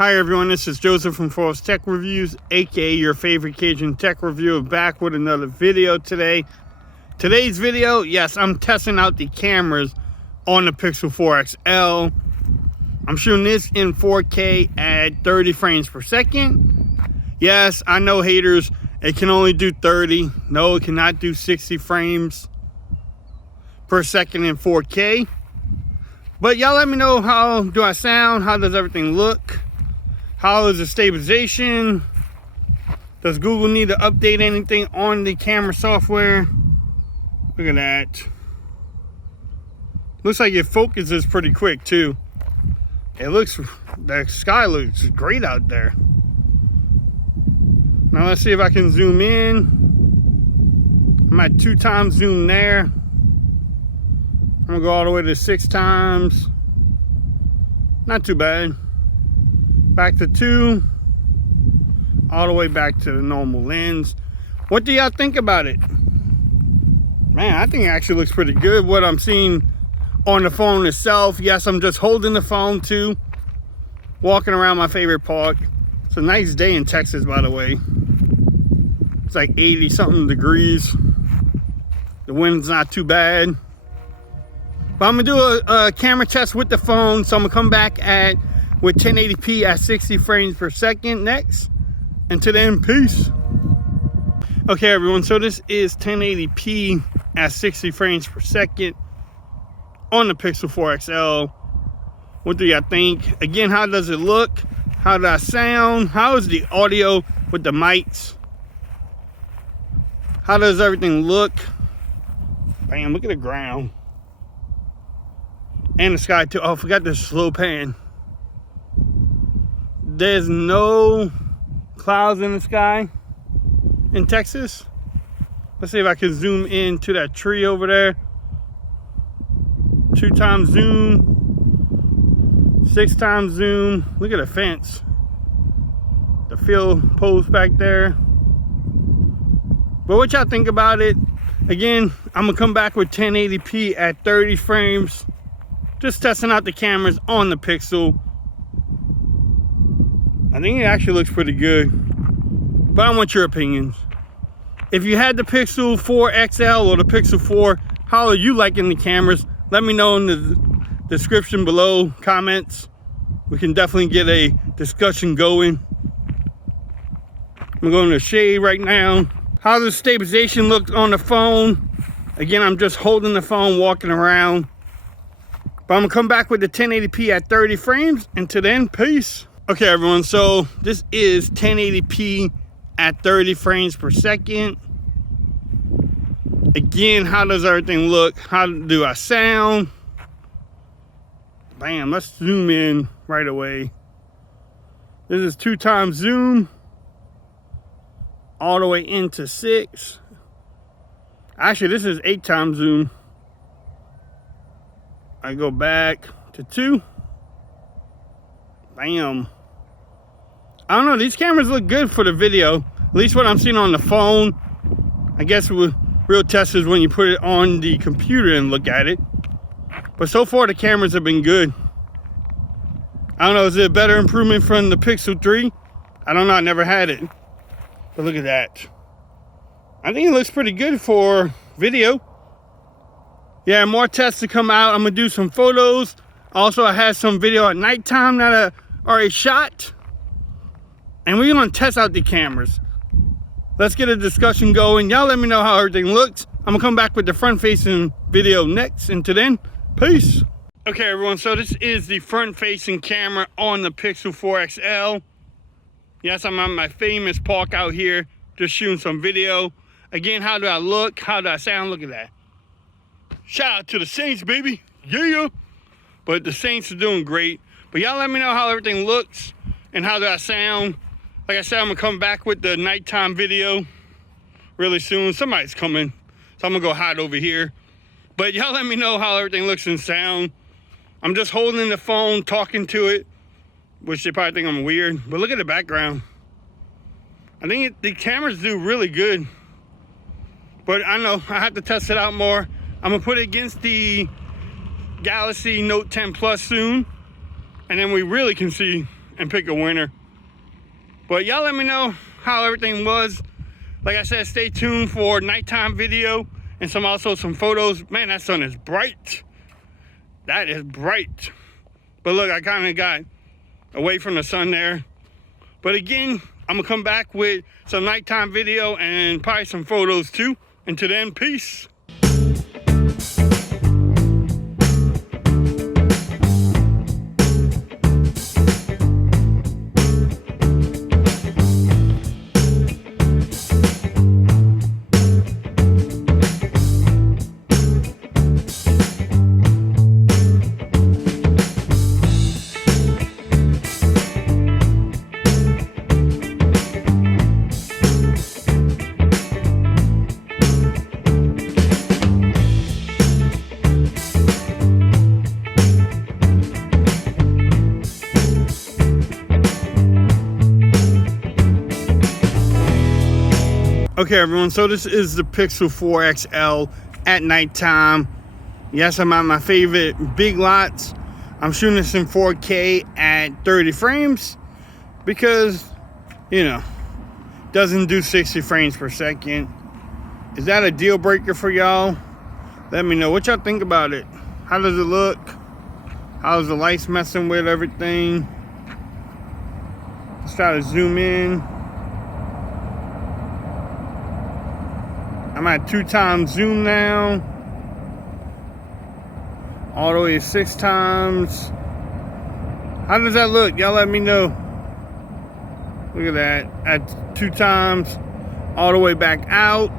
Hi everyone, this is Joseph from Forrest Tech Reviews, aka your favorite Cajun tech reviewer, back with another video today. Today's video, yes, I'm testing out the cameras on the Pixel 4 XL. I'm shooting this in 4K at 30 frames per second. Yes, I know haters, it can only do 30. No, it cannot do 60 frames per second in 4K. But y'all let me know, how do I sound? How does everything look? How is the stabilization? Does Google need to update anything on the camera software? Look at that. Looks like it focuses pretty quick too. The sky looks great out there. Now let's see if I can zoom in. I'm at 2x zoom there. I'm gonna go all the way to 6x. Not too bad. Back to 2, all the way back to the normal lens. What do y'all think about it? Man, I think it actually looks pretty good. What I'm seeing on the phone itself. Yes, I'm just holding the phone too, walking around my favorite park. It's a nice day in Texas, by the way. It's like 80 something degrees. The wind's not too bad. But I'm gonna do a camera test with the phone, so I'm gonna come back with 1080p at 60 frames per second next. Until then, peace. Okay everyone, so this is 1080p at 60 frames per second on the Pixel 4 XL. What do y'all think? Again, how does it look? How does I sound? How is the audio with the mics? How does everything look? Bam, look at the ground. And the sky too. Oh, I forgot the slow pan. There's no clouds in the sky in Texas. Let's see if I can zoom into that tree over there. 2x zoom, 6x zoom. Look at the fence, the field post back there. But what y'all think about it? Again, I'm gonna come back with 1080p at 30 frames. Just testing out the cameras on the Pixel. I think it actually looks pretty good, but I want your opinions. If you had the Pixel 4 XL or the Pixel 4, how are you liking the cameras? Let me know in the description below, comments. We can definitely get a discussion going. I'm going to shade right now. How does stabilization look on the phone? Again, I'm just holding the phone, walking around. But I'm gonna come back with the 1080p at 30 frames. Until then, peace. Okay everyone, so this is 1080p at 30 frames per second. Again, how does everything look? How do I sound? Bam, let's zoom in right away. This is 2x zoom, all the way into 6. Actually, this is 8x zoom. I go back to 2. Bam. I don't know, these cameras look good for the video. At least what I'm seeing on the phone. I guess with real test is when you put it on the computer and look at it. But so far the cameras have been good. I don't know, is it a better improvement from the Pixel 3? I don't know, I never had it. But look at that. I think it looks pretty good for video. Yeah, more tests to come out. I'm gonna do some photos. Also, I had some video at nighttime that I already shot. And we're gonna test out the cameras. Let's get a discussion going. Y'all let me know how everything looks. I'm gonna come back with the front facing video next. Until then, peace. Okay everyone, so this is the front facing camera on the Pixel 4 XL. Yes, I'm on my famous park out here, just shooting some video. Again, how do I look? How do I sound? Look at that. Shout out to the Saints, baby. Yeah. But the Saints are doing great. But y'all let me know how everything looks and how do I sound. Like I said, I'm gonna come back with the nighttime video really soon. Somebody's coming, so I'm gonna go hide over here. But y'all let me know how everything looks and sound. I'm just holding the phone, talking to it, which they probably think I'm weird. But look at the background. I think the cameras do really good. But I know I have to test it out more. I'm gonna put it against the Galaxy Note 10 Plus soon, and then we really can see and pick a winner. But y'all let me know how everything was. Like I said, stay tuned for nighttime video and also some photos. Man, that sun is bright. That is bright. But look, I kind of got away from the sun there. But again, I'm gonna come back with some nighttime video and probably some photos too. Until then, peace. Okay everyone, so this is the Pixel 4 XL at nighttime. Yes, I'm at my favorite Big Lots. I'm shooting this in 4K at 30 frames because, you know, doesn't do 60 frames per second. Is that a deal breaker for y'all? Let me know what y'all think about it. How does it look? How's the lights messing with everything? Let's try to zoom in. I'm at 2x zoom now. All the way to 6x. How does that look? Y'all let me know. Look at that. At 2x. All the way back out.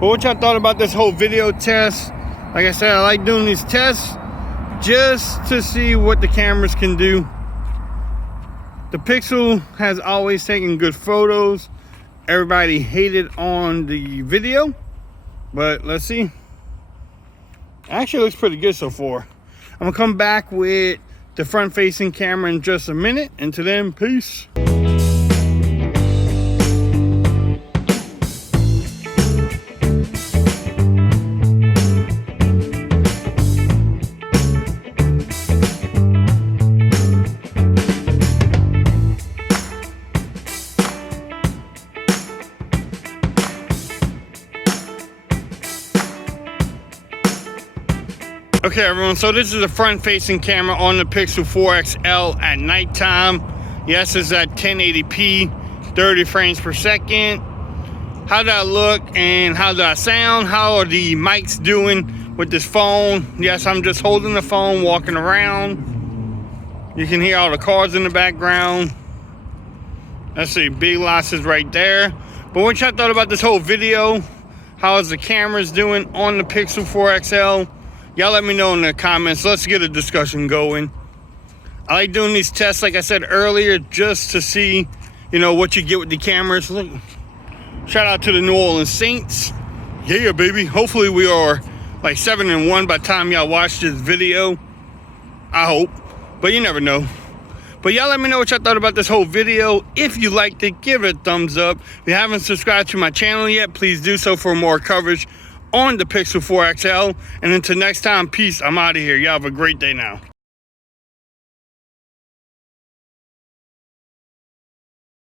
But what y'all thought about this whole video test? Like I said, I like doing these tests just to see what the cameras can do. The Pixel has always taken good photos. Everybody hated on the video, but let's see. Actually looks pretty good so far. I'm gonna come back with the front facing camera in just a minute. Until then, peace. Okay everyone, so this is a front facing camera on the Pixel 4 XL at nighttime. Yes, it's at 1080p, 30 frames per second. How did I look and how did I sound? How are the mics doing with this phone? Yes, I'm just holding the phone, walking around. You can hear all the cars in the background. Let's see, Big Lots is right there. But what y'all thought about this whole video? How is the cameras doing on the Pixel 4 XL? Y'all let me know in the comments. Let's get a discussion going. I like doing these tests, like I said earlier, just to see, you know, what you get with the cameras. Look, shout out to the New Orleans Saints. Yeah, baby. Hopefully we are like 7-1 by the time y'all watch this video. I hope. But you never know. But y'all let me know what y'all thought about this whole video. If you liked it, give it a thumbs up. If you haven't subscribed to my channel yet, please do so for more coverage on the Pixel 4 XL. And until next time, peace. I'm out of here. Y'all have a great day now.